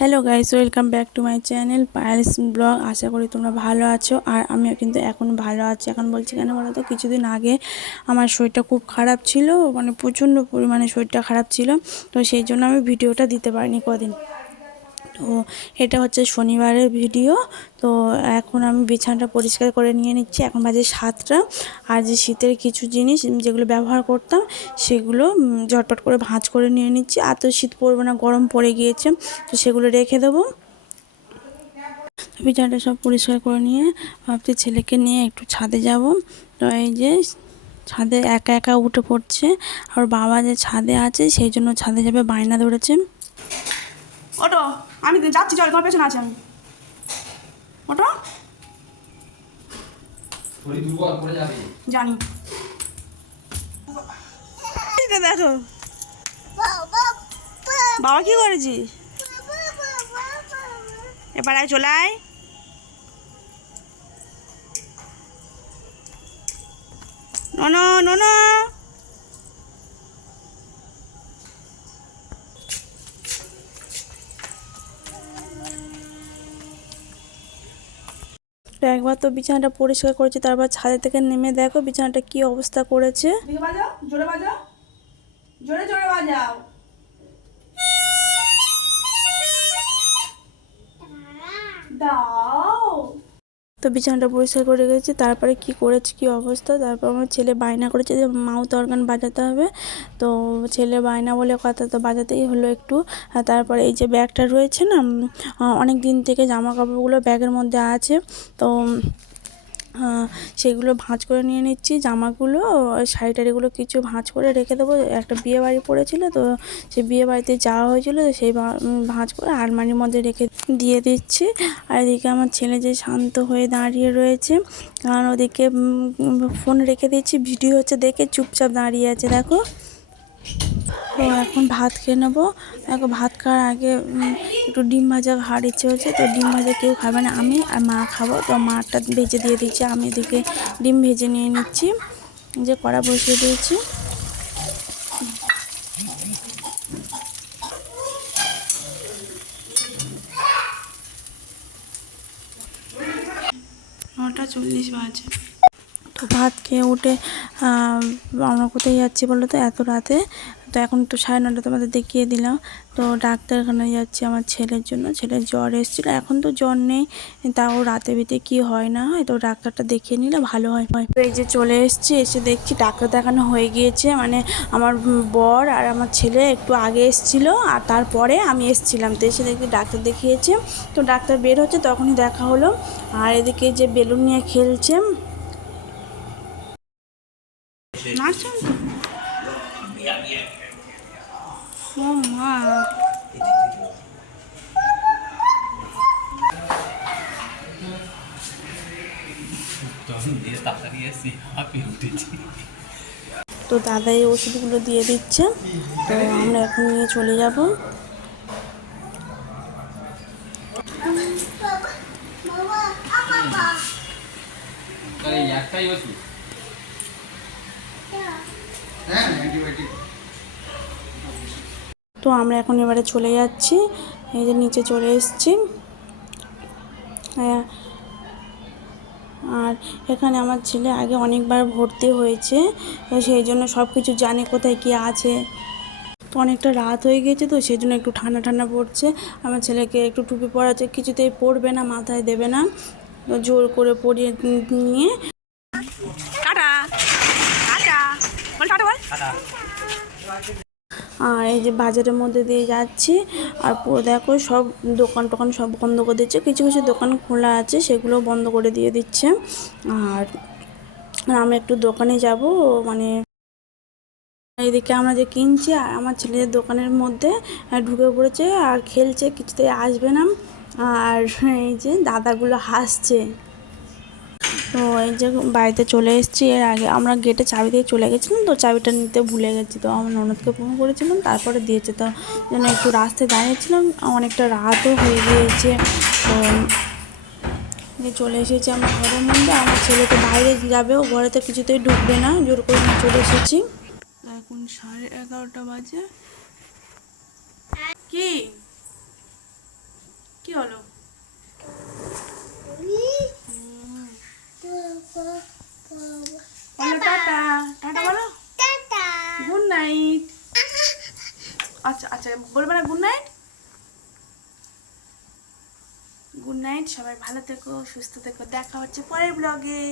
Hello guys, welcome back to my channel Payel's blog. আশা করি তোমরা ভালো আছো, আর আমিও কিন্তু এখন ভালো আছি। এখন বলছি কেন বলো তো, কিছুদিন আগে আমার শরীরটা খুব খারাপ ছিল, মানে প্রচণ্ড পরিমাণে শরীরটা খারাপ ছিল। তো সেই জন্য আমি ভিডিওটা দিতে পারিনি কদিন। তো এটা হচ্ছে শনিবারের ভিডিও। তো এখন আমি বিছানাটা পরিষ্কার করে নিয়ে নিচ্ছি। এখন বাজে 7টা। আর যে শীতের কিছু জিনিস যেগুলো ব্যবহার করতাম সেগুলো ঝটপট করে ভাঁজ করে নিয়ে নিচ্ছি। আর তো শীত পড়বে না, গরম পড়ে গিয়েছে, তো সেগুলো রেখে দেবো। বিছানাটা সব পরিষ্কার করে নিয়ে ভাবছি ছেলেকে নিয়ে একটু ছাদে যাব। তো এই যে ছাদে একা একা উঠে পড়ছে, আর বাবা যে ছাদে আছে সেই জন্য ছাদে যাবে, বায়না ধরেছে। ওটো, আমি যাচ্ছি, চল, তোমার পেছনে আছি আমি। ওটো, জানি। দেখো বাবা কি করেছি, এবার আয়, চলে আয়। নোনো নোনো, তো একবার তো বিছানাটা পরিষ্কার করেছি, তারপর ছাদে থেকে নেমে দেখো বিছানাটা কি অবস্থা করেছে। বাজাও, জোরে বাজাও, জোরে জোরে বাজাও। দাও। তো বিছানাটা পরিষ্কার করে গেছি, তারপরে কি করেছি কি অবস্থা। তারপর আমার ছেলে বায়না করেছে যে মাউথ অর্গান বাজাতে হবে। তো ছেলে বায়না বলে কথা, তো বাজাতেই হলো একটু। আর তারপরে এই যে ব্যাগটা রয়েছে না, অনেক দিন থেকে জামা কাপড়গুলো ব্যাগের মধ্যে আছে। তো সেগুলো ভাঁজ করে নিয়ে নিচ্ছি, জামাগুলো, শাড়ি টাড়িগুলো কিছু ভাঁজ করে রেখে দেবো। একটা বিয়ে বাড়ি পড়েছিল, তো সেই বিয়ে বাড়িতে যাওয়া হয়েছিল, তো সেই ভাঁজ করে আলমারির মধ্যে রেখে দিয়ে দিচ্ছি। আর এদিকে আমার ছেলে যে শান্ত হয়ে দাঁড়িয়ে রয়েছে, কারণ ওদিকে ফোন রেখে দিচ্ছি, ভিডিও হচ্ছে দেখে চুপচাপ দাঁড়িয়ে আছে দেখো। তো এখন ভাত খেয়ে নেবো। দেখো ভাত খাওয়ার আগে একটু ডিম ভাজা খাওয়ার ইচ্ছে হচ্ছে, তো ডিম ভাজা কেউ খাবে না, আমি আর মা খাবো। তো মাটা ভেজে দিয়ে দিচ্ছি, আমি এদিকে ডিম ভেজে নিয়ে নিচ্ছি, যে কড়া বসিয়ে দিয়েছি। নটা 40 বাজে। তো ভাত খেয়ে উঠে আমরা কোথায় যাচ্ছি বলো তো এত রাতে। তো এখন তো 9:30 তোমাদের দেখিয়ে দিলাম। তো ডাক্তারখানায় যাচ্ছি আমার ছেলের জন্য। ছেলের জ্বর এসেছিলো, এখন তো জ্বর নেই, তাও রাতে বিতে কি হয় না হয়, তো ডাক্তারটা দেখিয়ে নিলে ভালো হয়। তো এই যে চলে এসেছি, এসে দেখছি ডাক্তার দেখানো হয়ে গিয়েছে। মানে আমার বর আর আমার ছেলে একটু আগে এসেছিলো, আর তারপরে আমি এসেছিলাম। তো এসে দেখি ডাক্তার দেখিয়েছে। তো ডাক্তার বের হচ্ছে, তখনই দেখা হলো। আর এদিকে যে বেলুন নিয়ে খেলছে। ও মা, তো দাদা এই ওষুধগুলো দিয়ে দিচ্ছে, তো আমরা এখন নিয়ে চলে যাব। তো আমরা এখন এবারে চলে যাচ্ছি, এই যে নিচে চলে এসেছি। আর এখানে আমার ছেলে আগে অনেকবার ভর্তি হয়েছে, সেই জন্য সব কিছু জানে কোথায় কী আছে। তো অনেকটা রাত হয়ে গেছে, তো সেই জন্য একটু ঠান্ডা ঠান্ডা পড়ছে। আমার ছেলেকে একটু টুপি পরাচ্ছে, কিছুতেই পরবে না, মাথায় দেবে না, তো জোর করে পরিয়ে নিয়ে টাটা, টাটা, বল টাটা, বল। আর এই যে বাজারের মধ্যে দিয়ে যাচ্ছি, আর পুরো দেখো সব দোকান টোকান সব বন্ধ করে দিচ্ছে, কিছু কিছু দোকান খোলা আছে সেগুলো বন্ধ করে দিয়ে দিচ্ছে। আর আমি একটু দোকানে যাব, মানে এদিকে আমরা যে কিনছি, আর আমার ছেলেদের দোকানের মধ্যে ঢুকে পড়েছে আর খেলছে, কিছুতেই আসবে না। আর এই যে দাদাগুলো হাসছে। তো এই যে বাড়িতে চলে এসেছি, এর আগে আমরা গেটে চাবি দিয়ে চলে গেছিলাম, তো চাবিটা নিতে ভুলে গেছি। তো আমার ননদকে ফোন করেছিলাম, তারপরে দিয়েছে। তো যেন একটু রাস্তায় দাঁড়িয়েছিলাম, অনেকটা রাতও হয়ে গিয়েছে। তো চলে এসেছি আমার ঘরের মধ্যে। আমার ছেলে তো বাইরে যাবে, ও ঘরেতে কিছুতেই ঢুকবে না, জোর করে নিয়ে চলে এসেছি। এখন 11:30 বাজে। কি নাইট। আচ্ছা আচ্ছা, বলবে না গুড নাইট? গুড নাইট, সবাই ভালো থেকো, সুস্থ থেকো, দেখা হচ্ছে পরের ব্লগে।